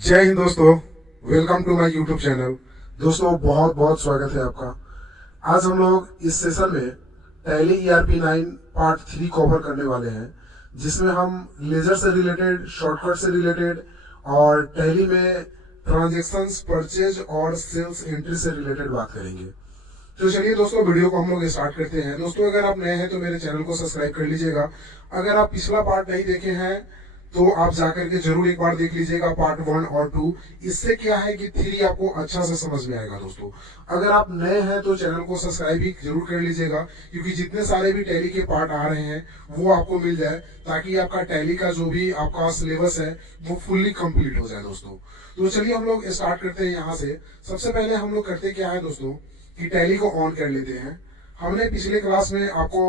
जय हिंद दोस्तों। Welcome to my YouTube channel. दोस्तों बहुत बहुत स्वागत है आपका। आज हम लोग इस सेशन में टैली ERP9 पार्ट 3 कवर करने वाले हैं, जिसमें हम लेजर से रिलेटेड, शॉर्टकट से रिलेटेड और टैली में ट्रांजैक्शंस, परचेज और सेल्स एंट्री से रिलेटेड बात करेंगे। तो चलिए दोस्तों, वीडियो को हम लोग स्टार्ट करते हैं। दोस्तों, अगर आप नए हैं तो मेरे चैनल को सब्सक्राइब कर लीजिएगा। अगर आप पिछला पार्ट नहीं देखे हैं तो आप जाकर के जरूर एक बार देख लीजिएगा, पार्ट 1 और 2। इससे क्या है कि 3 आपको अच्छा से समझ में आएगा। दोस्तों, अगर आप नए हैं तो चैनल को सब्सक्राइब भी जरूर कर लीजिएगा, क्योंकि जितने सारे भी टैली के पार्ट आ रहे हैं वो आपको मिल जाए, ताकि आपका टैली का जो भी आपका सिलेबस है वो फुल्ली कंप्लीट हो जाए। दोस्तों, तो चलिए हम लोग स्टार्ट करते हैं यहाँ से। सबसे पहले हम लोग करते क्या है दोस्तों, कि टैली को ऑन कर लेते हैं। हमने पिछले क्लास में आपको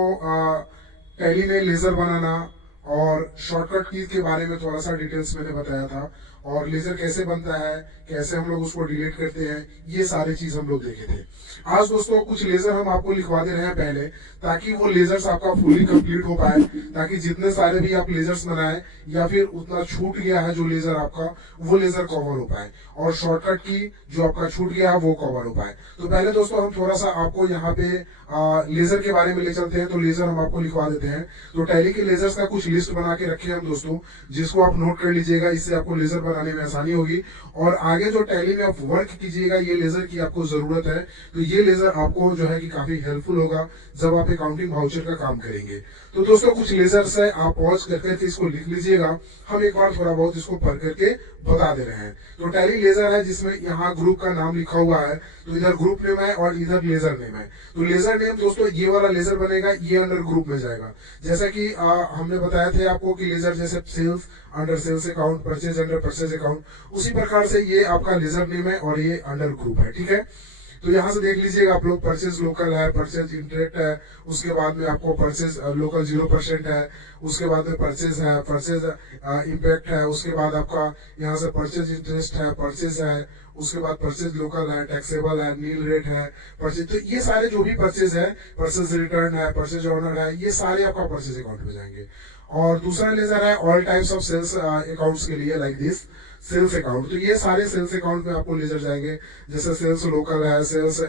टैली में लेजर बनाना और शॉर्टकट कीज के बारे में थोड़ा सा डिटेल्स मैंने बताया था, और लेजर कैसे बनता है, कैसे हम लोग उसको डिलीट करते हैं, ये सारी चीज हम लोग देखे थे। आज दोस्तों कुछ लेजर हम आपको लिखवा दे रहे हैं पहले, ताकि वो लेजर्स आपका फुली कंप्लीट हो पाए, ताकि जितने सारे भी आप लेजर्स बनाए या फिर उतना छूट गया है जो लेजर आपका, वो लेजर कवर हो पाए, और शॉर्टकट की जो आपका छूट गया है वो कवर हो पाए। तो पहले दोस्तों हम थोड़ा सा आपको यहाँ पे लेजर के बारे में ले चलते हैं। तो लेजर हम आपको लिखवा देते हैं। तो टैली के लेजर्स का कुछ लिस्ट बना के रखे हम दोस्तों, जिसको आप नोट कर लीजिएगा। इससे आपको लेजर बनाने में आसानी होगी, और आगे जो टैली में आप वर्क कीजिएगा, ये लेजर की आपको जरूरत है, तो ये लेजर आपको जो है कि काफी हेल्पफुल होगा जब आप अकाउंटिंग वाउचर का काम करेंगे। तो दोस्तों कुछ लेजर्स है, आप पॉज कर करके इसको लिख लीजिएगा। हम एक बार थोड़ा बहुत इसको पढ़ करके बता दे रहे हैं। तो टैली लेजर है, जिसमें यहाँ ग्रुप का नाम लिखा हुआ है, तो इधर ग्रुप नेम है और इधर लेजर नेम है। तो लेजर नेम दोस्तों ये वाला लेजर बनेगा, ये अंडर ग्रुप में जाएगा। जैसा कि हमने बताया थे आपको कि लेजर जैसे sales under sales account, purchase under purchase account, उसी प्रकार से ये आपका लेजर नेम है और ये अंडर ग्रुप है। ठीक है, तो यहाँ से देख लीजिएगा आप लोग, परचेज लोकल है, परचेज इंटरेक्ट है, उसके बाद में आपको परचेज लोकल 0% है, उसके बाद में परचेज है, परचेज इम्पैक्ट है, उसके बाद आपका यहाँ से परचेज इंटरेस्ट है, परचेज है, उसके बाद परचेज लोकल है, टैक्सेबल है, नील रेट है, परचेज। तो ये सारे जो भी परचेज है, परचेज रिटर्न है, परचेज ऑनर है, ये सारे आपका परचेज अकाउंट में जाएंगे। और दूसरा लेजर है all types of sales accounts के लिए, लाइक दिस सेल्स अकाउंट। तो ये सारे सेल्स अकाउंट में आपको लेजर जाएंगे, जैसे सेल्स लोकल है, सेल्स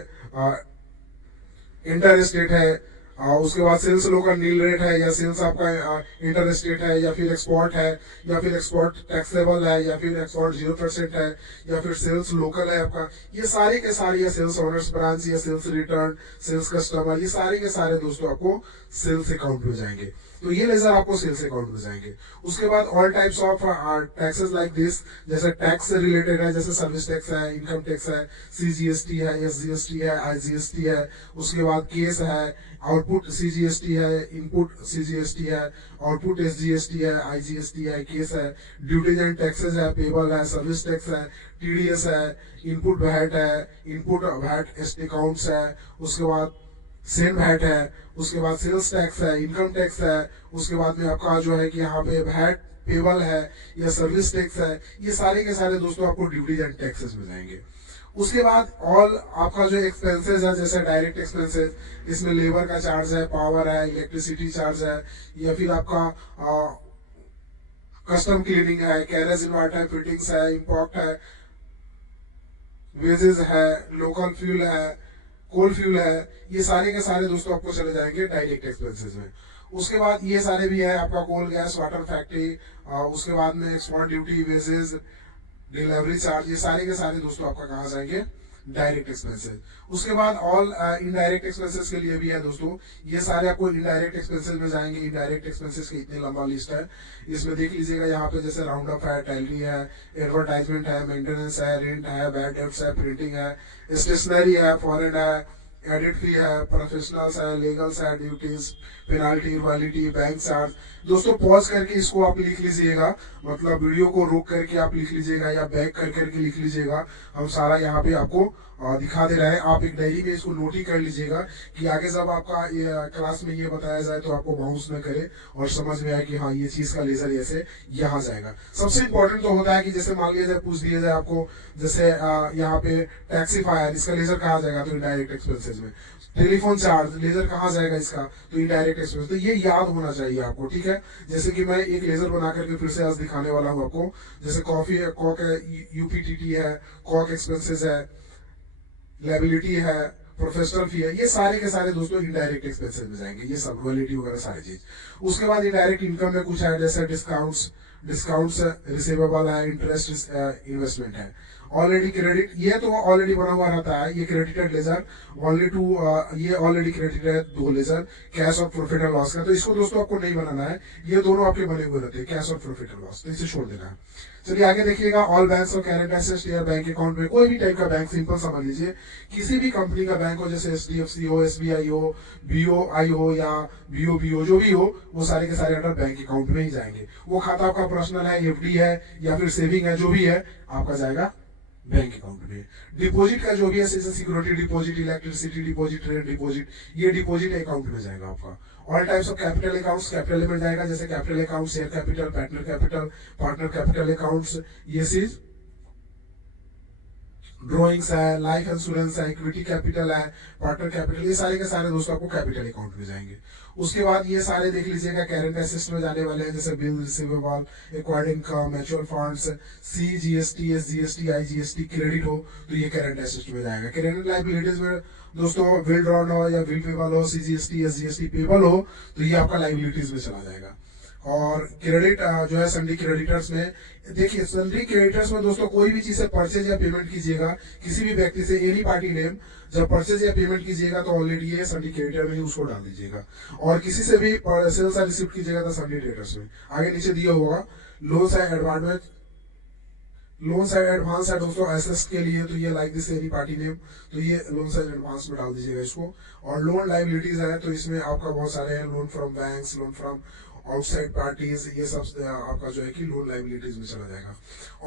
इंटर स्टेट है, उसके बाद सेल्स लोकल नील रेट है, या सेल्स आपका इंटर स्टेट है, या फिर एक्सपोर्ट है, या फिर एक्सपोर्ट टैक्सेबल है, या फिर एक्सपोर्ट 0% है, या फिर सेल्स लोकल है आपका। ये सारे के सारे, या सेल्स ओनर्स ब्रांच, या सेल्स रिटर्न, सेल्स कस्टमर, ये सारे के सारे दोस्तों आपको सेल्स अकाउंट में जाएंगे। तो ये लेजर आपको सेल्स अकाउंट में जाएंगे। उसके बाद all types of taxes like this, जैसे टैक्स से रिलेटेड है, जैसे सर्विस टैक्स है, इनकम टैक्स है, CGST है, SGST है, IGST है, उसके बाद केस है, आउटपुट CGST है, इनपुट CGST है, आउटपुट SGST है, IGST है, केस है, ड्यूटीज एंड टैक्सेस है, पेबल है, सर्विस टैक्स है, TDS है, इनपुट वैट है, इनपुट वैट अकाउंट्स है, उसके बाद सेम वैट है, उसके बाद सेल्स टैक्स है, इनकम टैक्स है, उसके बाद में आपका जो है कि यहाँ पे वैट पेबल है, या सर्विस टैक्स है। ये सारे के सारे दोस्तों आपको ड्यूटीज एंड टैक्सेस में जाएंगे। उसके बाद ऑल आपका जो एक्सपेंसेस है, जैसे डायरेक्ट एक्सपेंसेस, इसमें लेबर का चार्ज है, पावर है, इलेक्ट्रिसिटी चार्ज है, या फिर आपका कस्टम क्लीनिंग है, कैरेज इन्वर्ट है, फिटिंग्स है, इम्पोर्ट है, वेजेस है, लोकल फ्यूल है, कोल फ्यूल है, ये सारे के सारे दोस्तों आपको चले जाएंगे डायरेक्ट एक्सपेंसेस में। उसके बाद ये सारे भी है आपका कोल गैस वाटर फैक्ट्री, उसके बाद में export duty, wages, delivery charge, ये सारे के सारे दोस्तों आपका कहाँ जाएंगे, डायरेक्ट एक्सपेंसेस। उसके बाद ऑल इनडायरेक्ट एक्सपेंसेस के लिए भी है दोस्तों, ये सारे आपको इनडायरेक्ट एक्सपेंसेस में जाएंगे। इनडायरेक्ट एक्सपेंसेस की इतनी लंबा लिस्ट है, इसमें देख लीजिएगा यहाँ पे, जैसे राउंड अप है, टैली है, एडवर्टाइजमेंट है, मेंटेनेंस है, रेंट है, बैड डेब्ट्स है, प्रिंटिंग है, स्टेशनरी है, फॉरेन है, एडिट फी है, प्रोफेशनल्स है, लीगल्स है, duties, penalty, royalty, bank charge. दोस्तों पॉज करके इसको आप लिख लीजिएगा, मतलब वीडियो को रोक करके आप लिख लीजिएगा, या बैक कर करके लिख लीजिएगा। हम सारा यहाँ पे आपको दिखा दे रहे हैं। आप एक डायरी में इसको नोट ही कर लीजिएगा, कि आगे जब आपका ये क्लास में ये बताया जाए तो आपको बाउंस न करे और समझ में आए कि हाँ ये चीज का लेजर ऐसे यहाँ जाएगा। सबसे इंपॉर्टेंट तो होता है कि जैसे मान लिया जाए, पूछ दिया जाए आपको, जैसे यहाँ पे टैक्सीफायर, इसका लेजर कहाँ जाएगा, तो इनडायरेक्ट एक्सपेंसेस एक्सपेंसेस में। टेलीफोन चार्ज, लेजर कहाँ जाएगा इसका, तो इनडायरेक्ट एक्सपेंस। तो ये याद होना चाहिए आपको, ठीक है। जैसे कि मैं एक लेजर बना करके फिर से आज दिखाने वाला हूँ आपको। जैसे कॉफी है, कॉक है, यूपीटीटी है, कॉक एक्सपेंसेस है, लाइबिलिटी है, प्रोफेशनल फी है, ये सारे के सारे दोस्तों इनडायरेक्ट एक्सपेंसेस में जाएंगे, ये सब रॉयल्टी वगैरह सारी चीज। उसके बाद इनडायरेक्ट इनकम में कुछ है, जैसे डिस्काउंट्स रिसीवेबल है, इंटरेस्ट इन्वेस्टमेंट है। ऑलरेडी क्रेडिट, ये तो ऑलरेडी बना हुआ रहता है, ये क्रेडिटेड लेजर ओनली टू, ये ऑलरेडी क्रेडिटेड है दो लेजर, कैश और प्रॉफिट एंड लॉस का। तो इसको दोस्तों आपको नहीं बनाना है, ये दोनों आपके बने हुए रहते हैं, कैश और प्रॉफिट एंड लॉस, तो इसे छोड़ देना है। चलिए आगे देखिएगा, ऑल बैंक्स और करेंट एसेट्स या बैंक अकाउंट में, कोई भी टाइप का बैंक, सिंपल समझ लीजिए, किसी भी कंपनी का बैंक हो, जैसे एचडीएफसी हो, एसबीआई हो, बीओआई हो या बीओबी हो, जो भी हो, वो सारे के सारे अंडर बैंक अकाउंट में ही जाएंगे। वो खाता आपका पर्सनल है, एफडी है या फिर सेविंग है, जो भी है आपका जाएगा बैंक अकाउंट में। डिपॉजिट का जो भी है, जैसे security deposit, electricity deposit, rent deposit, ये डिपॉजिट अकाउंट में जाएगा आपका। All types of capital accounts capital में जाएगा, जैसे capital account, share capital, partner capital accounts, ये चीज ड्रॉइंग्स है, लाइफ इंश्योरेंस है, इक्विटी कैपिटल है, पार्टनर कैपिटल, ये सारे के सारे दोस्तों आपको कैपिटल अकाउंट में जाएंगे। उसके बाद ये सारे देख लीजिएगा करेंट एसेट्स में जाने वाले हैं, जैसे bill receivable, acquired income, mutual funds, C GST, S GST, I GST, credit हो तो ये करेंट एसेट्स में जाएगा। करेंट लाइबिलिटीज में दोस्तों बिल ड्रॉन हो या बिल पेबल हो, C GST, S GST payable हो तो ये आपका लाइबिलिटीज में चला जाएगा। और क्रेडिट जो है सन्डी क्रेडिटर्स में, देखिए सन्डी क्रेडिटर्स में दोस्तों कोई भी चीज से परचेज या पेमेंट कीजिएगा किसी भी व्यक्ति से, एनी पार्टी नेम, जब परचेज या पेमेंट कीजिएगा तो ऑलरेडी ये सन्डी क्रेडिटर में ही उसको डाल दीजिएगा। और किसी से भी सेल्स या रिसीव कीजिएगा तो सन्डी क्रेडिटर्स में आगे नीचे दिया होगा। लोन्स है एडवांस, लोन्स है एडवांस है दोस्तों एसेट्स के लिए, तो ये like this any party name, तो ये लोन्स है एडवांस में डाल दीजिएगा इसको। और लोन लाइबिलिटीज है तो इसमें आपका बहुत सारे हैं, loan from banks, loan from outside parties, ये सब आपका जो है कि लोन लाइबिलिटीज में चला जाएगा।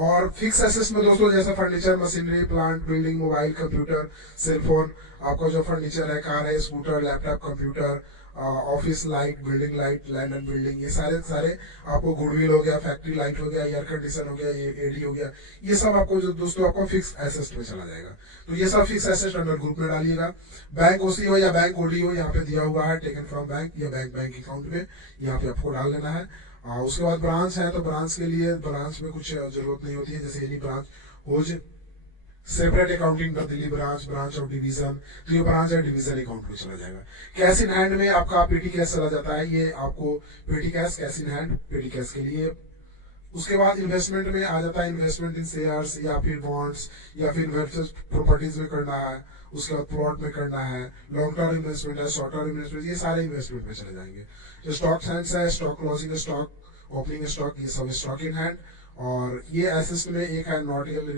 और फिक्स एसेट्स में दोस्तों जैसे furniture, machinery, plant, building, mobile, computer, cellphone, आपका जो फर्नीचर है, कार है, scooter, laptop, computer, office light, building light, land and building, ये सारे सारे आपको गुडविल हो गया, फैक्ट्री लाइट हो गया, एयर कंडीशन हो गया, ये एडी हो गया, ये सब आपको जो दोस्तों आपको फिक्स एसेट में चला जाएगा। तो ये सब फिक्स एसेट अंडर ग्रुप में डालिएगा। बैंक ओसी हो या बैंक ओडी हो, यहाँ पे दिया हुआ है टेकन फ्रॉम बैंक या बैंक अकाउंट में, यहाँ पे आपको डाल देना है। उसके बाद ब्रांच है, तो ब्रांच के लिए ब्रांच में कुछ जरूरत नहीं होती है, जैसे एनी ब्रांच हो, सेपरेट अकाउंटिंग कर दिल्ली ब्रांच ऑफ डिवीजन, तो ये ब्रांच या डिवीजन अकाउंट में चला जाएगा। कैश इन हैंड में आपका पेटी कैश चला जाता है, ये आपको पेटी कैश, कैश इन हैंड पेटी कैश के लिए। उसके बाद इन्वेस्टमेंट में आ जाता है, इन्वेस्टमेंट इन शेयर्स या फिर बॉन्ड्स या फिर प्रॉपर्टीज में करना है, उसके बाद प्लॉट में करना है, लॉन्ग टर्म इन्वेस्टमेंट है, शॉर्ट टर्म इन्वेस्टमेंट, ये सारे इन्वेस्टमेंट में चले जाएंगे। स्टॉक हैंड्स है, stock closing stock, opening stock, ये सब स्टॉक इन हैंड। और ये एसेट्स में एक है नॉट येट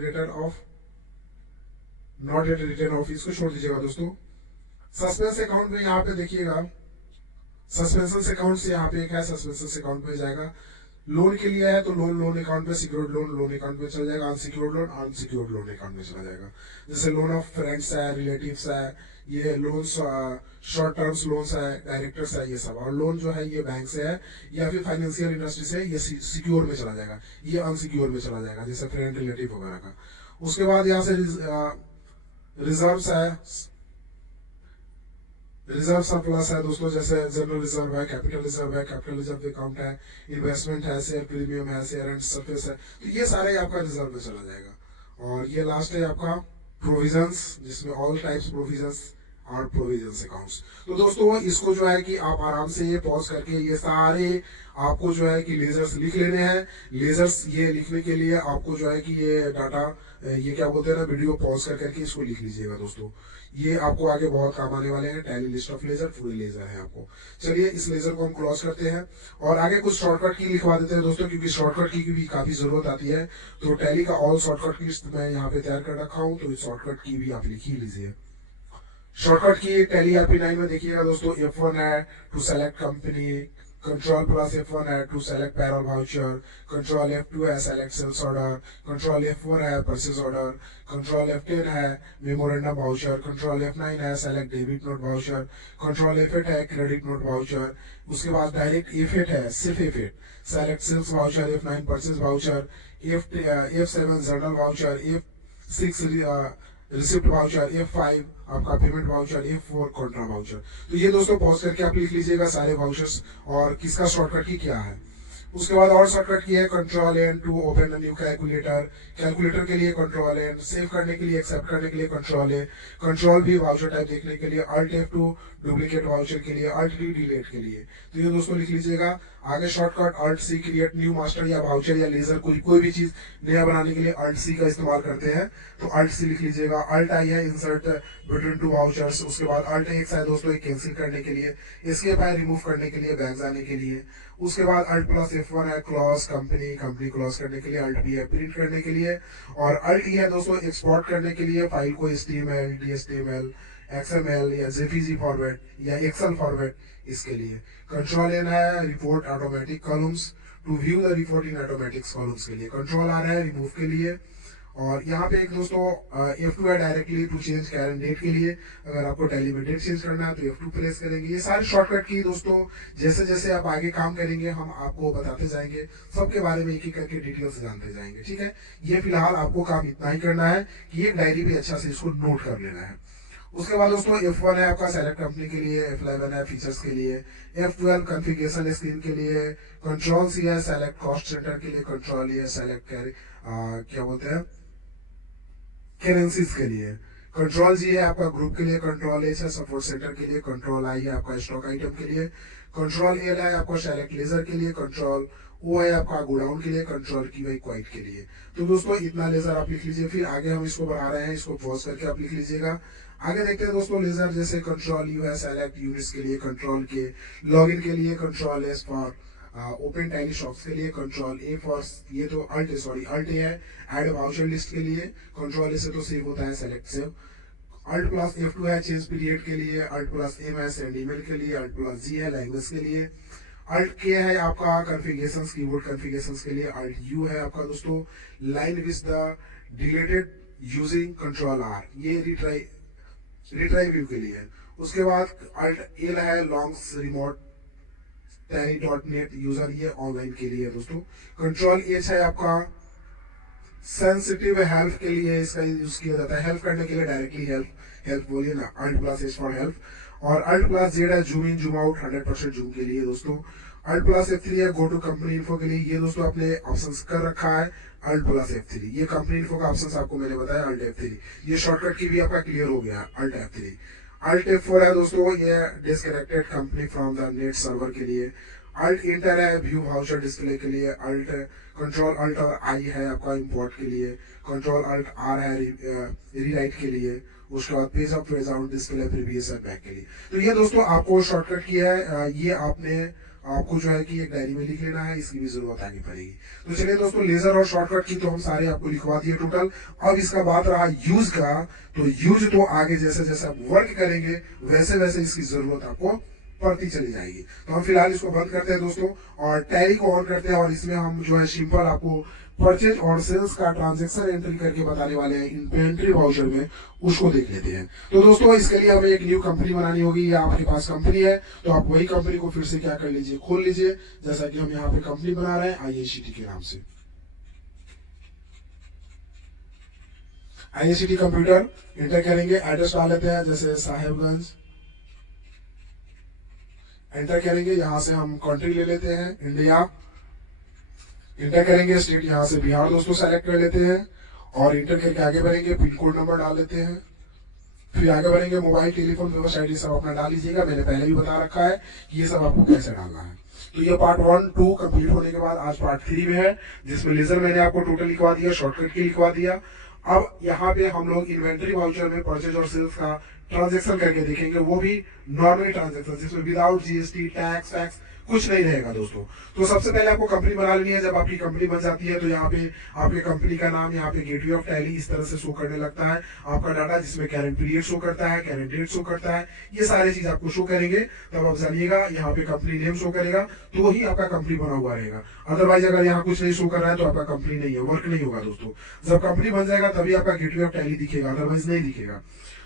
रिटर्न ऑफ, इसको छोड़ दीजिएगा दोस्तों। सस्पेंस अकाउंट में यहाँ पे देखिएगा, सस्पेंशन अकाउंट से यहाँ पे एक है, सस्पेंशन अकाउंट में जाएगा। लोन के लिए है तो लोन अकाउंट में, सिक्योर्ड लोन अकाउंट में चला जाएगा, अनसिक्योर्ड लोन अकाउंट में चला जाएगा। जैसे लोन ऑफ फ्रेंड्स है, रिलेटिव्स है, ये लोन शॉर्ट टर्म्स लोन्स है, डायरेक्टर्स है, ये सब। और लोन जो है ये बैंक से है या फिर फाइनेंशियल इंडस्ट्री से, ये सिक्योर में चला जाएगा, ये अनसिक्योर में चला जाएगा, जैसे फ्रेंड रिलेटिव वगैरह का। उसके बाद यहाँ से रिजर्व्स है, रिजर्व सरप्लस है दोस्तों, जैसे जनरल रिजर्व है, कैपिटल रिजर्व अकाउंट है, इन्वेस्टमेंट है, शेयर प्रीमियम है, शेयर एंड सरफेस है, तो ये सारे आपका रिजर्व में चला जाएगा। और ये लास्ट है आपका प्रोविजंस, जिसमें ऑल टाइप्स प्रोविजंस और प्रोविजंस अकाउंट्स। तो दोस्तों इसको जो है कि आप आराम से ये पॉज करके ये सारे आपको जो है कि लेजर्स लिख लेने हैं। लेजर्स ये लिखने के लिए आपको जो है कि ये डाटा, ये क्या बोलते हैं ना, वीडियो पॉज करके इसको लिख लीजिएगा दोस्तों, ये आपको आगे बहुत काम आने वाले हैं। टैली लिस्ट ऑफ लेजर, पूरी लेजर है आपको। चलिए इस लेजर को हम क्लोज करते हैं और आगे कुछ शॉर्टकट की लिखवा देते हैं दोस्तों, क्योंकि शॉर्टकट की भी काफी जरूरत आती है। तो टैली का ऑल शॉर्टकट की मैं यहाँ पे तैयार कर रखा हूँ, तो इस शॉर्टकट की भी आप लिख ही लीजिए। शॉर्टकट की टैली RP9 में देखिएगा दोस्तों, F1 है to select company, control plus F1 है to select payroll voucher, control F2 है select sales order, control F4 है परचेज ऑर्डर, कंट्रोल F10 है मेमोरेंडम वाउचर, कंट्रोल F9 है select debit note voucher, control F8 है credit note voucher. उसके बाद direct F8 है, सिर्फ F8 select sales voucher, F9 purchase voucher, F7 journal voucher, F6 receipt voucher, F5 आपका payment voucher, F4 Contra voucher. तो ये दोस्तों पॉज करके आप लिख लीजिएगा सारे वाउचर्स और किसका शॉर्टकट की क्या है। उसके बाद और शॉर्टकट की है control N to open a new calculator, calculator के लिए कंट्रोल एन, सेव करने के लिए एक्सेप्ट करने के लिए कंट्रोल ए, कंट्रोल भी वाउचर टाइप देखने के लिए, अल्ट F2 डुप्लीकेट वाउचर के लिए, अल्ट डी डिलीट के लिए। तो ये दोस्तों लिख लीजिएगा। आगे shortcut alt C create new master या वाउचर या लेजर, कोई भी चीज नया बनाने के लिए अल्ट सी का इस्तेमाल करते हैं, तो अल्ट सी लिख लीजिएगा। अल्ट आई है इंसर्ट बिटवीन टू वाउचर्स, उसके बाद अल्ट एक्स है दोस्तों एक कैंसिल करने के लिए, एस्केप है रिमूव करने के लिए, बैक जाने के लिए। उसके बाद अल्ट प्लस F1 है क्लॉज कंपनी क्लॉज करने के लिए, अल्ट भी है प्रिंट करने के लिए, और अल्ट ई है दोस्तों एक्सपोर्ट करने के लिए फाइल को HTML, DHTML, XML या JPG फॉर्मेट या एक्सेल फॉर्मेट, इसके लिए। कंट्रोल एन है report automatic columns to view the report in automatic columns के लिए। कंट्रोल आर है रिमूव के लिए, और यहाँ पे एक दोस्तों F2 है directly to change current date के लिए। अगर आपको टैली में डेट चेंज करना है तो F2 प्रेस करेंगे। ये सारे शॉर्टकट की दोस्तों जैसे जैसे आप आगे काम करेंगे हम आपको बताते जाएंगे, सबके बारे में एक एक करके डिटेल्स जानते जाएंगे, ठीक है। ये फिलहाल आपको काम इतना ही करना है कि एक डायरी पे अच्छा से इसको नोट कर लेना है। उसके बाद दोस्तों F1 है आपका सेलेक्ट कंपनी के लिए, F11 है फीचर्स के लिए, F12 कॉन्फ़िगरेशन स्क्रीन के लिए, कंट्रोल सी है सेलेक्ट कॉस्ट सेंटर के लिए, कंट्रोल ये सेलेक्ट क्या बोलते हैं करेंसीज के लिए, कंट्रोल जी है आपका ग्रुप के लिए, कंट्रोल एच है सपोर्ट सेंटर के लिए, कंट्रोल आई है आपका स्टॉक आइटम के लिए, कंट्रोल एल है आपका सेलेक्ट लेजर के लिए, कंट्रोल ओ है आपका गोडाउन के लिए, कंट्रोल की वाई क्वाइट के लिए। तो दोस्तों इतना लेजर आप लिख लीजिए। फिर आगे हम इसको बढ़ा रहे हैं, इसको पॉज करके आप लिख लीजिएगा। आगे देखते हैं दोस्तों लेजर जैसे कंट्रोल यू है सेलेक्ट यूनिट्स के लिए, कंट्रोल के लॉगिन के लिए, control S for open tally shops के लिए, कंट्रोल ए फॉर ये तो अल्ट ए है ऐड वाउचर लिस्ट के लिए, कंट्रोल ए से तो सेव होता है select save. Alt plus F2 है चेंज पीरियड के लिए, अल्ट प्लस एम है सेंड ईमेल के लिए, अल्ट प्लस जी है लैंग्वेज के लिए, अल्ट के है आपका कॉन्फ़िगरेशंस कीबोर्ड कॉन्फ़िगरेशंस के लिए, अल्ट यू है आपका दोस्तों line with the deleted using control R, ये रिट्राई व्यू के लिए। उसके बाद अल्ट एल है लॉन्ग्स रिमोट tally.net यूजर, ये ऑनलाइन के लिए दोस्तों। कंट्रोल एच है आपका सेंसिटिव हेल्प के लिए, इसका यूज किया जाता है हेल्प करने के लिए, डायरेक्टली हेल्प बोलिए ना, alt plus H for help. और अल्ट प्लस जेड है zoom in zoom out 100% zoom के लिए दोस्तों। अल्ट प्लस F3 है गो टू कंपनी इन्फो के लिए, ये दोस्तों आपने ऑप्शन कर रखा है अल्ट प्लस F3, ये कंपनी इन्फो का ऑप्शन आपको मैंने बताया अल्ट F3, ये शॉर्टकट की भी आपका क्लियर हो गया अल्ट F3। अल्ट F4 है दोस्तों ये disconnected company from the net server के लिए। अल्ट इंटर है व्यू वाउचर डिस्प्ले के लिए। अल्ट कंट्रोल अल्ट और आई है आपका इंपोर्ट के लिए। कंट्रोल अल्ट आर है रीराइट के लिए। उसके बाद page up page out display previous है बैक के लिए। तो ये दोस्तों आपको शॉर्टकट किया है, ये आपको जो है कि एक डायरी में लिख लेना है, इसकी भी जरूरत आनी पड़ेगी। तो चलिए दोस्तों लेजर और शॉर्टकट की तो हम सारे आपको लिखवा दिए टोटल। अब इसका बात रहा यूज का, तो यूज तो आगे जैसे जैसे आप वर्क करेंगे वैसे वैसे इसकी जरूरत आपको पड़ती चली जाएगी। तो हम फिलहाल इसको बंद करते हैं दोस्तों और टैली को ऑन करते हैं, और इसमें हम जो है सिंपल आपको परचेज और सेल्स का ट्रांजैक्शन एंट्री करके बताने वाले हैं इन्वेंट्री वाउचर में, उसको देख लेते हैं। तो दोस्तों इसके लिए हमें एक न्यू कंपनी बनानी होगी, या आपके पास कंपनी है तो आप वही कंपनी को फिर से क्या कर लीजिए, खोल लीजिए। जैसा कि हम यहाँ पे कंपनी बना रहे हैं IACT के नाम से। IACT कंप्यूटर एंटर करेंगे, एड्रेस डाल लेते हैं जैसे साहेबगंज, एंटर करेंगे। यहाँ से हम कंट्री ले लेते हैं इंडिया, इंटर करेंगे। स्टेट यहाँ से बिहार दोस्तों सेलेक्ट कर लेते हैं, और इंटर करके आगे बढ़ेंगे, पिन कोड नंबर डाल लेते हैं। फिर आगे बढ़ेंगे, मोबाइल टेलीफोन वेबसाइट ये सब अपना डाल लीजिएगा, मैंने पहले भी बता रखा है कि ये सब आपको कैसे डालना है। तो ये पार्ट 1 2 कंप्लीट होने के बाद आज पार्ट 3 में है, जिसमें लेजर मैंने आपको टोटल लिखवा दिया, शॉर्टकट की लिखवा दिया। अब यहाँ पे हम लोग इन्वेंट्री वाउचर में परचेज और सेल्स का ट्रांजैक्शन करके देखेंगे, वो भी नॉर्मल ट्रांजैक्शन जिसमें विदाउट GST टैक्स वैक्स कुछ नहीं रहेगा दोस्तों। तो सबसे पहले आपको कंपनी बना लेनी है। जब आपकी कंपनी बन जाती है तो यहाँ पे आपके कंपनी का नाम यहाँ पे गेटवे ऑफ टैली इस तरह से शो करने लगता है, आपका डाटा जिसमें करंट पीरियड शो करता है, करंट डेट शो करता है, ये सारी चीज आपको शो करेंगे। तब आप जानिएगा यहाँ पे कंपनी नेम शो करेगा तो ही आपका कंपनी बना हुआ रहेगा। अदरवाइज अगर यहाँ कुछ नहीं शो कर रहा है तो आपका कंपनी नहीं है, वर्क नहीं होगा दोस्तों। जब कंपनी बन जाएगा तभी आपका गेटवे ऑफ टैली दिखेगा, अदरवाइज नहीं दिखेगा।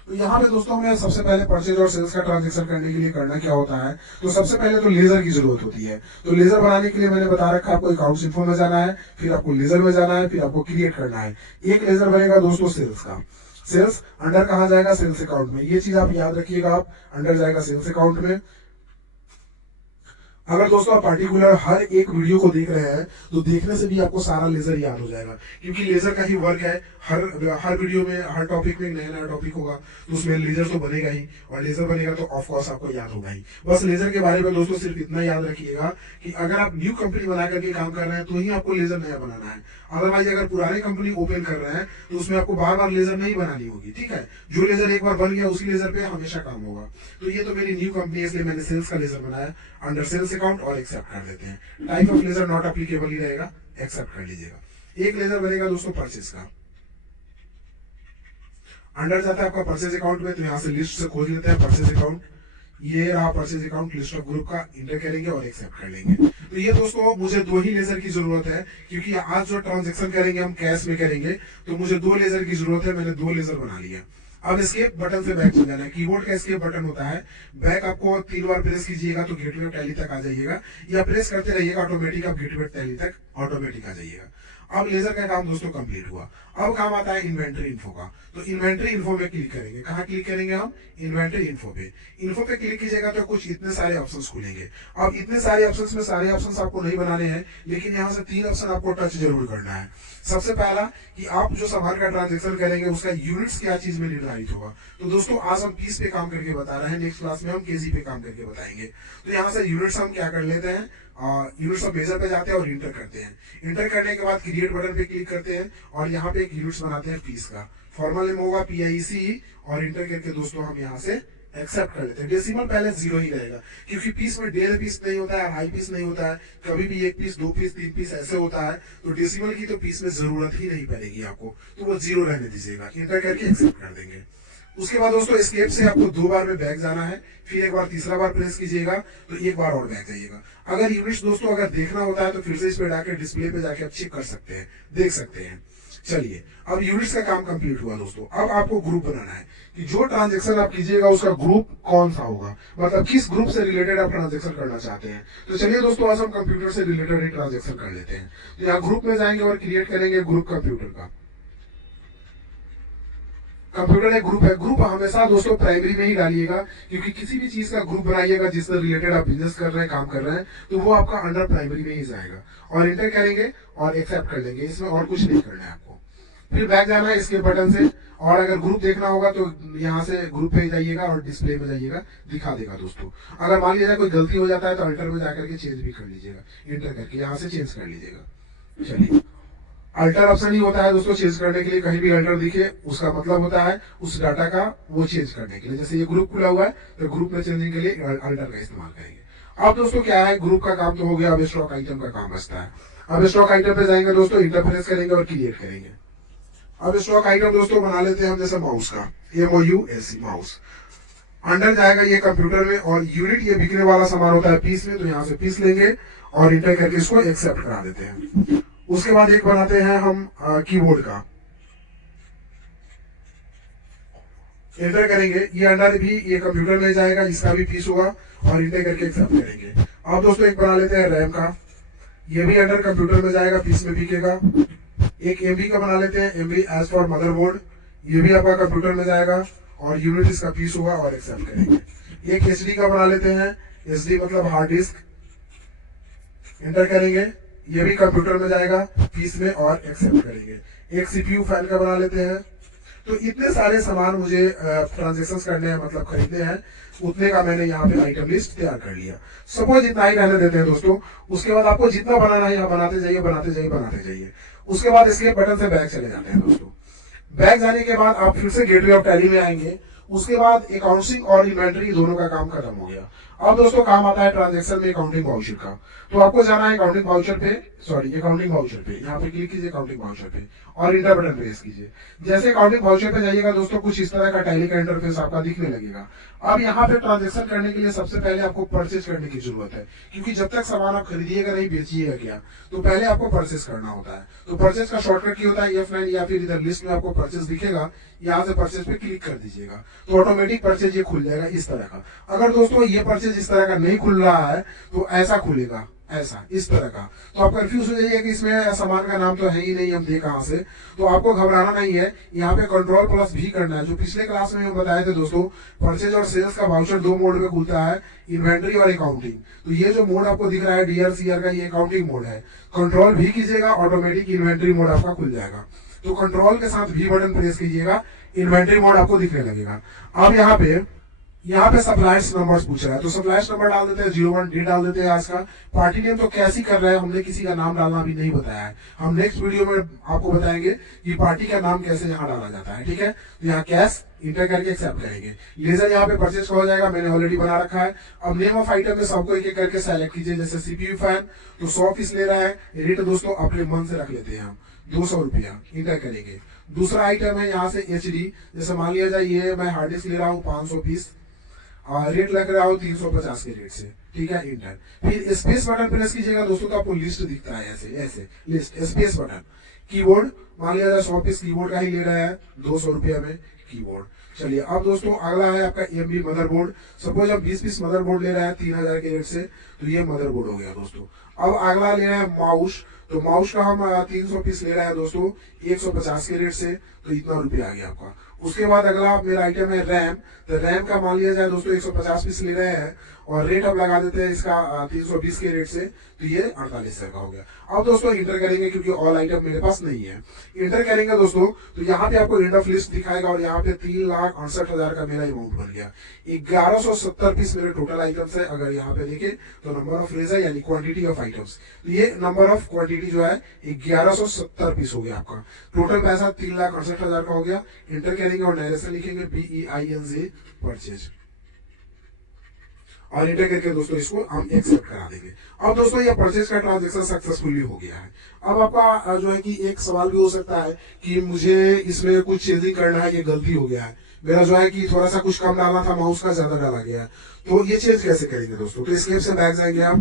तो यहाँ पे दोस्तों हमें सबसे पहले परचेज और सेल्स का ट्रांजैक्शन करने के लिए करना क्या होता है, तो सबसे पहले तो लेजर की जरूरत होती है। तो लेजर बनाने के लिए मैंने बता रखा है आपको अकाउंट्स इन्फो में जाना है, फिर आपको लेजर में जाना है, फिर आपको क्रिएट करना है। एक लेजर बनेगा दोस्तों सेल्स का, सेल्स अंडर कहाँ जाएगा, सेल्स अकाउंट में। ये चीज आप याद रखिएगा, आप अंडर जाएगा सेल्स अकाउंट में। अगर दोस्तों आप पार्टिकुलर हर एक वीडियो को देख रहे हैं तो देखने से भी आपको सारा लेजर याद हो जाएगा, क्योंकि लेजर का ही वर्क है। हर हर वीडियो में, हर टॉपिक में एक नया नया टॉपिक होगा, तो उसमें लेजर तो बनेगा ही, और लेजर बनेगा तो ऑफ कोर्स आपको याद होगा ही। बस लेजर के बारे में दोस्तों सिर्फ इतना याद रखिएगा कि अगर आप न्यू कंपनी बना करके काम कर रहे हैं तो ही आपको लेजर नया बनाना है। अदरवाइज अगर पुरानी कंपनी ओपन कर रहे हैं तो उसमें आपको बार बार लेजर नहीं बनानी होगी, ठीक है। जो लेजर एक बार बन गया उसी लेजर पे हमेशा काम होगा। तो ये तो मेरी न्यू कंपनी है, इसलिए मैंने सेल्स का लेजर बनाया, अंडर सेल्स अकाउंट, और एक्सेप्ट कर देते हैं। Type of ledger not applicable ही रहेगा, एक्सेप्ट कर लीजिएगा। एक लेजर बनेगा दोस्तों परचेज का, अंडर जाता है आपका परचेज अकाउंट में, तो यहाँ से लिस्ट से खोज लेते हैं परचेज अकाउंट। ये रहा purchase account, list of group का, इंटर करेंगे और एक्सेप्ट कर लेंगे। तो ये दोस्तों मुझे दो ही लेजर की जरूरत है, क्योंकि आज जो ट्रांजेक्शन करेंगे हम कैश में करेंगे, तो मुझे दो लेजर की जरूरत है। मैंने दो लेजर बना लिया। अब एस्केप बटन से बैक चल जाना है। कीबोर्ड का एस्केप बटन होता है, बैक आपको 3 बार प्रेस कीजिएगा तो गेटवे ऑफ टैली तक आ जाइएगा, या प्रेस करते रहिएगा ऑटोमेटिक, आप गेटवे ऑफ टैली तक ऑटोमेटिक आ जाइएगा। अब लेजर का काम दोस्तों कंप्लीट हुआ। अब काम आता है इन्वेंटरी इन्फो का। तो इन्वेंटरी इन्फो में क्लिक करेंगे। कहाँ क्लिक करेंगे हम, इन्वेंटरी इन्फो पे। इन्फो पे क्लिक कीजिएगा तो कुछ इतने सारे ऑप्शंस खुलेंगे। अब इतने सारे ऑप्शंस में सारे ऑप्शंस आपको नहीं बनाने हैं, लेकिन यहाँ से 3 ऑप्शन आपको टच जरूर करना है। सबसे पहला कि आप जो सामान का ट्रांजेक्शन करेंगे उसका यूनिट्स क्या चीज में निर्धारित होगा। तो दोस्तों आज हम पीस पे काम करके बता रहे हैं, नेक्स्ट क्लास में हम केजी पे काम करके बताएंगे। तो यहाँ से यूनिट्स हम क्या कर लेते हैं, यूनिट्स ऑफ मेजर पे जाते हैं और इंटर करते हैं। इंटर करने के बाद क्रिएट बटन पे क्लिक करते हैं और यहाँ पे एक यूनिट्स बनाते हैं पीस का। फॉर्मल नेम होगा PIC, और इंटर करके दोस्तों हम यहाँ से एक्सेप्ट कर लेते हैं। डेसिमल पहले 0 ही रहेगा, क्योंकि पीस में डेढ़ पीस नहीं होता है, हाई पीस नहीं होता है, कभी भी 1 पीस 2 पीस 3 पीस ऐसे होता है। तो डेसिमल की तो पीस में जरूरत ही नहीं पड़ेगी आपको, तो वो 0 रहने दीजिएगा। इंटर करके एक्सेप्ट कर देंगे। उसके बाद दोस्तों एस्केप से आपको 2 बार में बैक जाना है, फिर एक बार तीसरा बार प्रेस कीजिएगा तो एक बार और बैक जाइएगा। अगर यूनिट्स दोस्तों अगर देखना होता है तो फिर से इस पे जाकर डिस्प्ले पे जाके आप चेक कर सकते हैं, देख सकते हैं। चलिए अब यूनिट्स का काम कंप्लीट हुआ दोस्तों। अब आपको ग्रुप बनाना है कि जो ट्रांजेक्शन आप कीजिएगा उसका ग्रुप कौन सा होगा, मतलब किस ग्रुप से रिलेटेड आप ट्रांजेक्शन करना चाहते हैं। तो चलिए दोस्तों आज हम कंप्यूटर से रिलेटेड ही ट्रांजेक्शन कर लेते हैं। तो यहाँ ग्रुप में जाएंगे और क्रिएट करेंगे ग्रुप कंप्यूटर का। कंप्यूटर एक ग्रुप है। ग्रुप हमेशा दोस्तों प्राइमरी में ही डालिएगा, क्योंकि किसी भी चीज का ग्रुप बनाइएगा जिससे रिलेटेड आप बिजनेस कर रहे हैं, काम कर रहे हैं, तो वो आपका अंडर प्राइमरी में ही जाएगा। और इंटर करेंगे और एक्सेप्ट कर लेंगे, इसमें और कुछ नहीं करना है आपको। फिर बैक जाना है इसके बटन से, और अगर ग्रुप देखना होगा तो यहाँ से ग्रुप पे जाइएगा और डिस्प्ले में जाइएगा, दिखा देगा दोस्तों। अगर मान लीजिए कोई गलती हो जाता है तो अल्टर में जाकर के चेंज भी कर लीजिएगा, इंटर करके यहाँ से चेंज कर लीजिएगा। चलिए अल्टर ऑप्शन ही होता है दोस्तों चेंज करने के लिए, कहीं भी अल्टर दिखे उसका मतलब होता है उस डाटा का वो चेंज करने के लिए। जैसे ये ग्रुप खुला हुआ है तो ग्रुप में चेंजिंग के लिए अल्टर का इस्तेमाल करेंगे। अब दोस्तों क्या है, ग्रुप का काम तो हो गया, अब स्टॉक आइटम का काम बचता है। अब स्टॉक आइटम पे जाएंगे दोस्तों, इंटरप्रेस करेंगे और क्रिएट करेंगे। अब स्टॉक आइटम दोस्तों बना लेते हैं हम, जैसे माउस का, MOUS माउस। अंडर जाएगा ये कंप्यूटर में, और यूनिट ये बिकने वाला सामान होता है पीस में, तो यहाँ से पीस लेंगे और इंटर करके इसको एक्सेप्ट करा देते हैं। उसके बाद एक बनाते हैं हम कीबोर्ड का, इंटर करेंगे। ये अंडर भी ये कंप्यूटर में जाएगा, इसका भी पीस होगा, और इंटर करके एक्सेप्ट करेंगे। अब दोस्तों एक बना लेते हैं रैम का, ये भी अंडर कंप्यूटर में जाएगा, पीस में बिकेगा। एक MB का बना लेते हैं, MB एज फॉर मदरबोर्ड, ये भी आपका कंप्यूटर में जाएगा और यूनिट इसका पीस होगा और एक्सेप्ट करेंगे। एक SD का बना लेते हैं, SD मतलब हार्ड डिस्क, इंटर करेंगे, ये भी कंप्यूटर में जाएगा, पीस में, और एक्सेप्ट करेंगे। एक CPU फाइल का बना लेते हैं। तो इतने सारे सामान मुझे ट्रांजेक्शन करने हैं, मतलब खरीदने हैं, उतने का मैंने यहाँ पे आइटम लिस्ट तैयार कर लिया। सपोज इतना ही रहने देते हैं दोस्तों। उसके बाद आपको जितना बनाना है यहाँ बनाते जाइए, बनाते जाइए, बनाते जाइए। उसके बाद इसके बटन से बैक चले जाते हैं दोस्तों। बैक जाने के बाद आप फिर से गेटवे ऑफ टैली में आएंगे। उसके बाद अकाउंटिंग और इन्वेंटरी दोनों का काम खत्म हो गया। अब दोस्तों काम आता है ट्रांजैक्शन में अकाउंटिंग वाउचर का। तो आपको जाना है अकाउंटिंग वाउचर पे, अकाउंटिंग वाउचर पे, यहाँ पे क्लिक कीजिए अकाउंटिंग वाउचर पे और इंटर बटन प्रेस कीजिए। जैसे अकाउंटिंग वाउचर पे जाइएगा दोस्तों, कुछ इस तरह का टैली का इंटरफेस आपका दिखने लगेगा। अब यहाँ पे ट्रांजैक्शन करने के लिए सबसे पहले आपको परचेज करने की जरूरत है, क्योंकि जब तक सामान आप खरीदिएगा नहीं, बेचिएगा क्या, तो पहले आपको परचेज करना होता है। तो परचेज का शॉर्टकट की होता है F9, या फिर इधर लिस्ट में आपको परचेज दिखेगा, यहाँ से परचेज पे क्लिक कर दीजिएगा तो ऑटोमेटिक परचेज ये खुल जाएगा इस तरह का। अगर दोस्तों ये परचेज इस तरह का नहीं खुल रहा है तो ऐसा खुलेगा, ऐसा इस तरह का। तो आप कंफ्यूज हो जाइए कि इसमें सामान का नाम तो है ही नहीं, हम दे कहां से। तो आपको घबराना नहीं है, यहाँ पे कंट्रोल प्लस भी करना है। जो पिछले क्लास में हम बताए थे दोस्तों, परचेज और सेल्स का वाउचर दो मोड में खुलता है, इन्वेंट्री और अकाउंटिंग। तो ये जो मोड आपको दिख रहा है डीआर सीआर का, ये अकाउंटिंग मोड है। कंट्रोल भी कीजिएगा, ऑटोमेटिक इन्वेंट्री मोड आपका खुल जाएगा। तो कंट्रोल के साथ भी बटन प्रेस कीजिएगा, इन्वेंट्री मोड आपको दिखने लगेगा। अब यहाँ पे सप्लायर्स नंबर्स पूछ रहा है, तो सप्लायर्स नंबर डाल देते हैं, 01 डेट डाल देते हैं आज का। पार्टी नेम तो कैसी कर रहे हैं, हमने किसी का नाम डालना भी नहीं बताया है। हम नेक्स्ट वीडियो में आपको बताएंगे कि पार्टी का नाम कैसे यहाँ डाला जाता है, ठीक है। तो यहाँ कैश इंटर करके एक्सेप्ट करेंगे। लेजर यहाँ पे परचेज हो जाएगा, मैंने ऑलरेडी बना रखा है। अब नेम ऑफ आइटम में सबको एक एक करके सेलेक्ट कीजिए। जैसे सीपीयू फैन तो 100 पीस ले रहा है, रेट दोस्तों अपने मन से रख लेते हैं हम 200 रुपया, इंटर करेंगे। दूसरा आइटम है यहाँ से एचडी, जैसे मान लिया जाए ये मैं हार्ड डिस्क ले रहा हूँ 500 पीस, रेट लग रहा हो 350 के रेट से, ठीक है, इंटर। फिर स्पेस बटन प्रेस कीजिएगा दोस्तों, तो आपको लिस्ट दिखता है ऐसे ऐसे लिस्ट, स्पेस बटन। कीबोर्ड मान लिया जाए 100 पीस कीबोर्ड का ही ले रहा है 200 रुपया में कीबोर्ड। चलिए अब दोस्तों अगला है आपका एमबी मदरबोर्ड। सपोज हम 20 पीस मदरबोर्ड ले रहे हैं 3000 के रेट से, तो ये मदरबोर्ड हो गया दोस्तों। अब अगला ले रहे हैं माउस, तो माउस का हम 300 पीस ले रहे हैं दोस्तों 150 के रेट से, तो इतना रुपया आ गया आपका। उसके बाद अगला मेरा आइटम है रैम, तो रैम का मान लिया जाए दोस्तों 150 पीस ले रहे हैं, और रेट अब लगा देते हैं इसका 320 के रेट से, तो ये 48 का हो गया। अब दोस्तों इंटर करेंगे, क्योंकि ऑल आइटम मेरे पास नहीं है। इंटर करेंगे दोस्तों, तो यहाँ पे आपको एंड ऑफ लिस्ट दिखाएगा, और यहाँ पे 3,68,000 का मेरा अमाउंट बन गया। 1170 पीस मेरे टोटल आइटम्स है। अगर यहाँ पे देखें तो नंबर ऑफ रेज है, यानी क्वांटिटी ऑफ आइटम्स, तो ये नंबर ऑफ क्वांटिटी जो है 1170 पीस हो गया आपका। टोटल पैसा 3,68,000 का हो गया। इंटर करेंगे और डायरेक्शन लिखेंगे BEINZ परचेज, और इंटर करके दोस्तों इसको हम एक्सेप्ट करा देंगे। अब दोस्तों ये परचेज का ट्रांजैक्शन सक्सेसफुली हो गया है। अब आपका जो है कि एक सवाल भी हो सकता है कि मुझे इसमें कुछ चेंजिंग करना है, ये गलती हो गया है मेरा, जो है कि थोड़ा सा कुछ कम डालना था, माउस का ज्यादा डाला गया है, तो ये चेंज कैसे करेंगे दोस्तों। तो स्केप से बैक जाएंगे आप,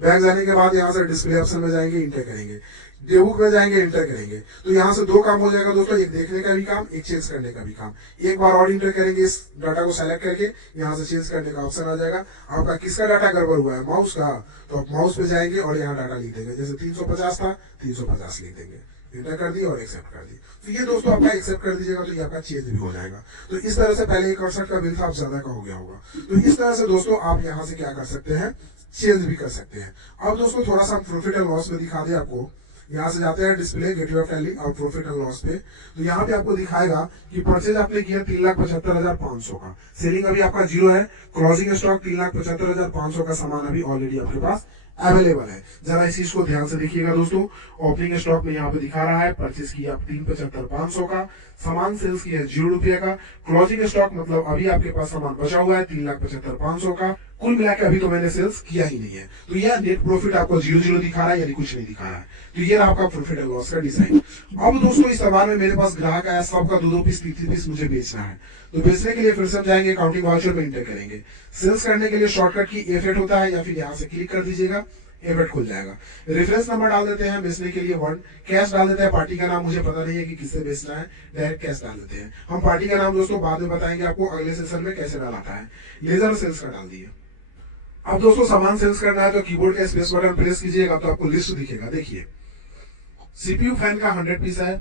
बैक जाने के बाद यहाँ से डिस्प्ले ऑप्शन में जाएंगे, इंटर करेंगे, डेबुक में जाएंगे, इंटर करेंगे। तो यहाँ से दो काम हो जाएगा दोस्तों, एक देखने का भी काम, एक चेंज करने का भी काम। एक बार और इंटर करेंगे, इस डाटा को सेलेक्ट करके यहाँ से चेंज करने का ऑप्शन आ जाएगा। आपका किसका डाटा गड़बड़ हुआ है, माउस का, तो आप माउस पे जाएंगे और यहाँ डाटा लिख देंगे। जैसे 350 था 350 लिख देंगे, इंटर कर दी और एक्सेप्ट कर दी। तो ये दोस्तों आपका एक्सेप्ट कर दीजिएगा, तो ये आपका चेंज भी हो जाएगा। तो इस तरह से पहले 61 का बिल था, अब ज्यादा का हो गया होगा। तो इस तरह से दोस्तों आप यहाँ से क्या कर सकते हैं, चेंज भी कर सकते हैं। अब दोस्तों थोड़ा सा प्रॉफिट एंड लॉस में दिखा दे आपको। यहाँ से जाते हैं डिस्प्ले, गेटवे ऑफ टैली और प्रॉफिट एंड लॉस पे, तो यहाँ पे आपको दिखाएगा कि परचेज आपने किया 3,75,500 का, सेलिंग अभी आपका 0 है, क्लोजिंग स्टॉक 3,75,500 का सामान अभी ऑलरेडी आपके पास अवेलेबल है। जरा इस चीज को ध्यान से देखिएगा दोस्तों। ओपनिंग स्टॉक में यहाँ पे दिखा रहा है परचेज किया 3,75,500 का, सामान सेल्स किया है 0 रुपये का, क्लोजिंग स्टॉक मतलब अभी आपके पास सामान बचा हुआ है 3,75,500 का, कुल मिलाकर अभी तो मैंने सेल्स किया ही नहीं है। तो यह नेट प्रॉफिट आपको 0 दिखा रहा है, यानी कुछ नहीं दिखा रहा है। तो ये रहा आपका प्रॉफिट एंड लॉस का डिजाइन। अब दोस्तों इस सामान में मेरे पास ग्राहक आया, सबका 2-2 पीस 3-3 पीस मुझे बेचना है। तो बेचने के लिए फिर से हम जाएंगे अकाउंटिंग वाउचर में, इंटर करेंगे। सेल्स करने के लिए शॉर्टकट की F8 होता है, या फिर यहाँ से क्लिक कर दीजिएगा, F8 खुल जाएगा। रेफरेंस नंबर डाल देते हैं बेचने के लिए 1, कैश डाल देते हैं, पार्टी का नाम मुझे पता नहीं है कि किससे बेचना है, डायरेक्ट कैश डाल देते हैं। हम पार्टी का नाम दोस्तों बाद में बताएंगे आपको अगले सेशन में कैसे डालता है। लेजर सेल्स का डाल दिए। अब दोस्तों सामान सेल्स करना है तो कीबोर्ड का स्पेस बटन प्रेस कीजिएगा, तो आपको लिस्ट दिखेगा। देखिए सीपीयू फैन का 100 पीस है,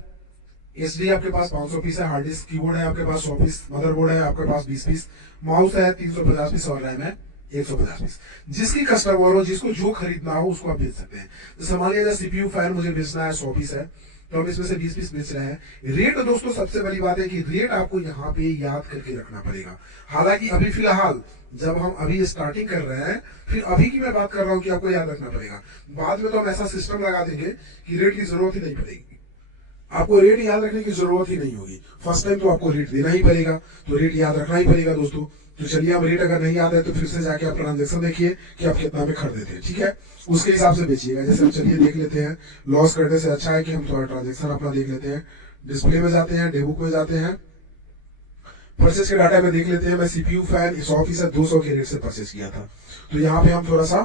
एसडी आपके पास 500 पीस है, हार्ड डिस्क कीबोर्ड है आपके पास 100 पीस, मदरबोर्ड है आपके पास 20 पीस, माउस है 350 पीस और रैम है 150 पीस। जिसकी कस्टमर हो, जिसको जो खरीदना हो उसको आप बेच सकते हैं। जैसे मान लीजिए सीपीयू फैन मुझे बेचना है 100 पीस है, तो हम इसमें से 20 पीस बेच रहे हैं। रेट दोस्तों सबसे बड़ी बात है कि रेट आपको यहाँ पे याद करके रखना पड़ेगा। हालांकि अभी फिलहाल जब हम अभी स्टार्टिंग कर रहे हैं, फिर अभी की मैं बात कर रहा हूँ कि आपको याद रखना पड़ेगा। बाद में तो हम ऐसा सिस्टम लगा देंगे कि रेट की जरूरत ही नहीं पड़ेगी, आपको रेट याद रखने की जरूरत ही नहीं होगी। फर्स्ट टाइम तो आपको रेट देना ही पड़ेगा, तो रेट याद रखना ही पड़ेगा दोस्तों। तो चलिए अब रेट अगर नहीं याद है तो फिर से जाके आप ट्रांजेक्शन देखिए कि आप कितना में खरीदते हैं, ठीक है, उसके हिसाब से बेचिएगा। जैसे हम चलिए देख लेते हैं, लॉस करने से अच्छा है कि हम थोड़ा ट्रांजेक्शन अपना देख लेते हैं। डिस्प्ले में जाते हैं, डेबुक में जाते हैं, परचेज के डाटा में देख लेते हैं। मैं सीपीयू फैन 100 फीसद 200 के रेट से परचेज किया था, तो यहाँ पे हम थोड़ा सा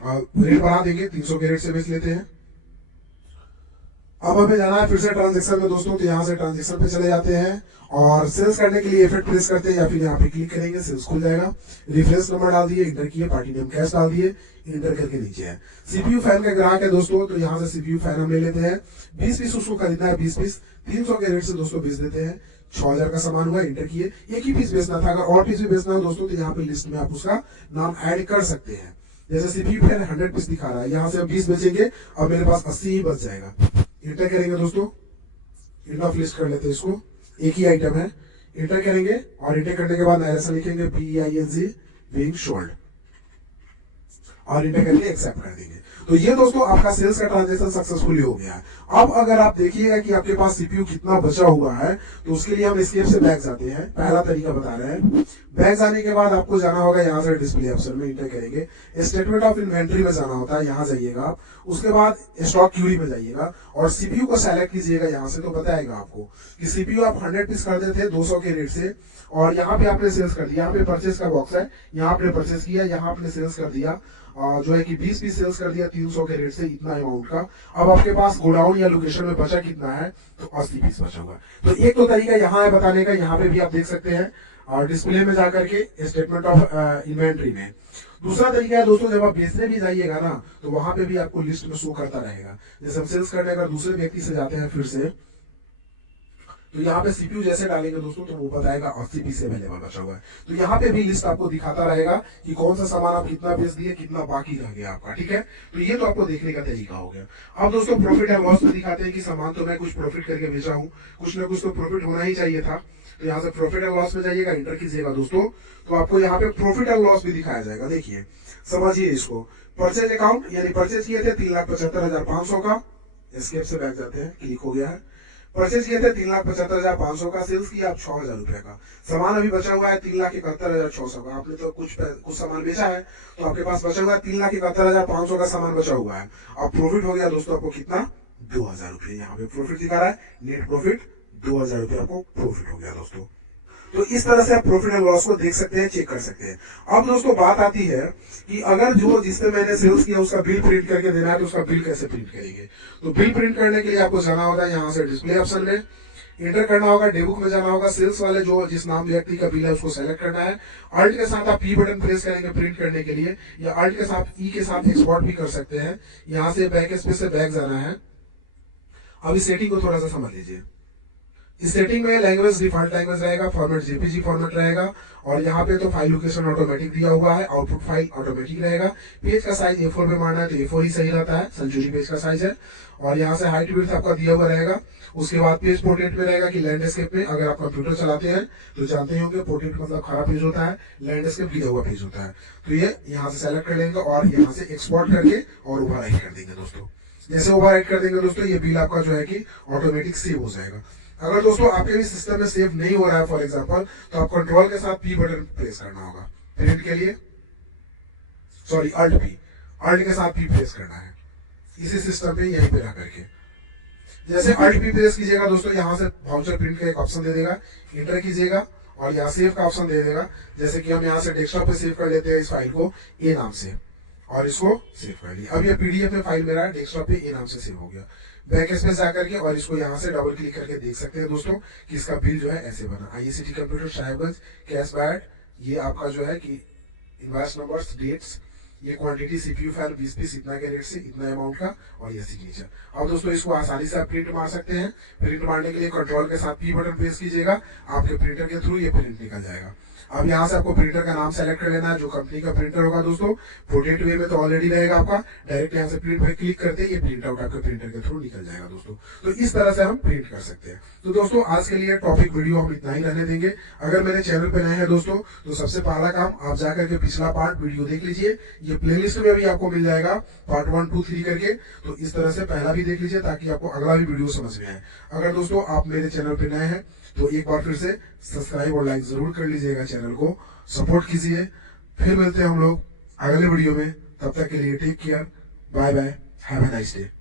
रेट बढ़ा देंगे, 300 के रेट से बेच लेते हैं। अब हमें जाना है फिर से ट्रांजेक्शन में दोस्तों, तो यहाँ से ट्रांजेक्शन पे चले जाते हैं और सेल्स करने के लिए F8 प्रेस करते हैं या फिर यहाँ पे क्लिक करेंगे, सेल्स खुल जाएगा। रेफरेंस नंबर डाल दिए, इंटर किए, पार्टी नेम कैश डाल दिए, इंटर करके नीचे है। सीपीयू फैन का ग्राहक है दोस्तों, तो यहाँ से सीपीयू फैन हम ले लेते हैं। 20 पीस उसको खरीदना है, 20 पीस 300 के रेट से दोस्तों बेच देते हैं। 6000 का सामान हुआ, इंटर किए। एक ही पीस बेचना था, अगर और पीस भी बेचना हो दोस्तों तो यहाँ पे लिस्ट में आप उसका नाम ऐड कर सकते हैं। जैसे सीपीयू फैन 100 पीस दिखा रहा है, यहाँ से हम 20 बेचेंगे और मेरे पास 80 ही बच जाएगा। इंटर करेंगे दोस्तों, इंड ऑफ लिस्ट कर लेते हैं इसको, एक ही आइटम है। इंटर करेंगे और इंटर करने के बाद नायरसन लिखेंगे BEING बीइंग सोल्ड और इंटर करके एक्सेप्ट कर देंगे। तो ये दोस्तों आपका सेल्स का ट्रांजेक्शन सक्सेसफुली हो गया है। अब अगर आप देखिएगा कि आपके पास सीपीयू कितना बचा हुआ है, तो उसके लिए हम एस्केप से बैक जाते हैं। पहला तरीका बता रहे हैं। बैक जाने के बाद आपको जाना होगा यहाँ से डिस्प्ले ऑप्शन में, इंटर करेंगे। स्टेटमेंट ऑफ इन्वेंट्री में जाना होता है, यहाँ जाइएगा आप। उसके बाद स्टॉक क्यूरी में जाइएगा और सीपीयू को सेलेक्ट कीजिएगा यहाँ से, तो बताएगा आपको कि सीपीयू आप 100 पीस खरीदे थे 200 के रेट से और यहाँ पे आपने सेल्स कर दिया। यहाँ पे परचेस का बॉक्स है, यहाँ आपने परचेस किया, यहाँ आपने सेल्स कर दिया जो है कि 20 पीस सेल्स कर दिया 300 के रेट से, इतना अमाउंट का। अब आपके पास गोडाउन या लोकेशन में बचा कितना है, तो 80 पीस बचा हुआ। तो एक तो तरीका यहाँ है बताने का, यहाँ पे भी आप देख सकते हैं और डिस्प्ले में जाकर के स्टेटमेंट ऑफ इन्वेंट्री में। दूसरा तरीका है दोस्तों, जब आप बेचने भी जाइएगा ना, तो वहां पे भी आपको लिस्ट में शो करता रहेगा। जैसे हम सेल्स करने अगर दूसरे व्यक्ति से जाते हैं फिर से, तो यहाँ पे सीपीयू जैसे डालेंगे दोस्तों तो वो बताएगा 80 पीस अवेलेबल बचा हुआ है। तो यहाँ पे भी लिस्ट आपको दिखाता रहेगा कि कौन सा सामान आप कितना बेच दिए, कितना बाकी रह गया आपका, ठीक है। तो ये तो आपको देखने का तरीका हो गया। अब दोस्तों प्रॉफिट एंड लॉस में दिखाते हैं कि सामान तो मैं कुछ प्रॉफिट करके बेचा हूँ, कुछ ना कुछ तो प्रॉफिट होना ही चाहिए था। तो यहाँ से प्रॉफिट एंड लॉस में जाइएगा, इंटर कीजिएगा दोस्तों, तो आपको यहाँ पे प्रॉफिट एंड लॉस भी दिखाया जाएगा। देखिए समझिए इसको। परचेज अकाउंट यानी परचेज किए थे 3,75,500 का, एस्केप से बैक जाते हैं, क्लिक हो गया है। परचेज किए थे 3,75,500 का, सेल्स किया आप 6,000 रुपए का। सामान अभी बचा हुआ है 3,71,600 का। आपने तो कुछ सामान बेचा है, तो आपके पास बचा हुआ है 3,71,500 का सामान बचा हुआ है। अब प्रॉफिट हो गया दोस्तों आपको कितना, 2,000 रुपये। यहाँ पे प्रॉफिट दिखा रहा है, नेट प्रॉफिट 2,000 रुपये आपको प्रॉफिट हो गया दोस्तों। तो इस तरह से आप प्रॉफिट एंड लॉस को देख सकते हैं, चेक कर सकते हैं। अब दोस्तों बात आती है कि अगर जो जिससे मैंने सेल्स किया उसका बिल प्रिंट करके देना है, तो उसका बिल कैसे प्रिंट करेंगे। तो बिल प्रिंट करने के लिए आपको जाना होगा यहाँ से डिस्प्ले ऑप्शन में, इंटर करना होगा, डेबुक में जाना होगा, सेल्स वाले जो जिस नाम व्यक्ति का बिल है उसको सेलेक्ट करना है। अल्ट के साथ आप P बटन प्रेस करेंगे प्रिंट करने के लिए, या अल्ट के साथ E के साथ एक्सपोर्ट भी कर सकते हैं। यहाँ से बैक स्पेस से बैक जाना है। अब इस सेटिंग को थोड़ा सा समझ लीजिए। इस सेटिंग में लैंग्वेज डिफॉल्ट लैंग्वेज रहेगा, फॉर्मेट जेपीजी फॉर्मेट रहेगा और यहाँ पे तो फाइल लोकेशन ऑटोमेटिक दिया हुआ है, आउटपुट फाइल ऑटोमेटिक रहेगा। पेज का साइज A4 पे मारना है तो A4 ही सही रहता है, सेंचुरी पेज का साइज है। और यहाँ से हाइट विड्थ आपका दिया हुआ रहेगा। उसके बाद पेज पोर्ट्रेट में रहेगा कि लैंडस्केप में। अगर आप कंप्यूटर चलाते हैं तो जानते ही होंगे पोर्ट्रेट मतलब खराब पेज होता है, लैंडस्केप दिया हुआ पेज होता है। तो ये यहाँ से सेलेक्ट कर लेंगे और यहाँ से एक्सपोर्ट करके और ओवरराइट कर देंगे दोस्तों। जैसे ओवरराइट कर देंगे दोस्तों, ये बिल आपका जो है कि ऑटोमेटिक सेव हो जाएगा। अगर दोस्तों आपके भी सिस्टम में सेव नहीं हो रहा है फॉर एग्जांपल, तो आप कंट्रोल के साथ P बटन प्रेस करना होगा प्रिंट के लिए, सॉरी अल्ट के साथ P प्रेस करना है इसी सिस्टम पे, यहीं पे रह करके। जैसे अल्ट P प्रेस कीजिएगा दोस्तों, यहाँ से वाउचर प्रिंट का एक ऑप्शन दे देगा, इंटर कीजिएगा और यहाँ सेव का ऑप्शन दे देगा। जैसे कि हम यहाँ से डेस्कटॉप पे सेव कर लेते हैं इस फाइल को A नाम से और इसको सेव कर लिया। अब ये PDF में फाइल मेरा डेस्कटॉप पे A नाम से सेव हो गया। बैक स्पेस जाकर के और इसको यहाँ से डबल क्लिक करके देख सकते हैं दोस्तों कि इसका बिल जो है ऐसे बना। ICT computer Sahebganj cash bad, ये आपका जो है कि इनवॉइस नंबर्स, डेट्स, ये क्वांटिटी सीपीयू फैन 20 पीस इतना के रेट से इतना अमाउंट का और ये सिग्नेचर। अब दोस्तों इसको आसानी से आप प्रिंट मार सकते हैं। प्रिंट मारने के लिए कंट्रोल के साथ P बटन प्रेस कीजिएगा, आपके प्रिंटर के थ्रू ये प्रिंट निकल जाएगा। अब यहाँ से आपको प्रिंटर का नाम सेलेक्ट कर लेना है, जो कंपनी का प्रिंटर होगा दोस्तों। पोर्ट्रेट वे में तो ऑलरेडी रहेगा आपका, डायरेक्ट यहाँ से प्रिंट पे क्लिक करते ये प्रिंट आउट आपके प्रिंटर के थ्रू निकल जाएगा दोस्तों। तो इस तरह से हम प्रिंट कर सकते हैं। तो दोस्तों आज के लिए टॉपिक वीडियो हम इतना ही रहने देंगे। अगर मेरे चैनल पे नए हैं दोस्तों, तो सबसे पहला काम आप जाकर के पिछला पार्ट वीडियो देख लीजिए। ये प्लेलिस्ट में भी आपको मिल जाएगा पार्ट 1, 2, 3 करके। तो इस तरह से पहला भी देख लीजिए ताकि आपको अगला भी वीडियो समझ में आए। अगर दोस्तों आप मेरे चैनल पे नए हैं तो एक बार फिर से सब्सक्राइब और लाइक जरूर कर लीजिएगा, चैनल को सपोर्ट कीजिए। फिर मिलते हैं हम लोग अगले वीडियो में, तब तक के लिए take care, bye bye, have a nice day.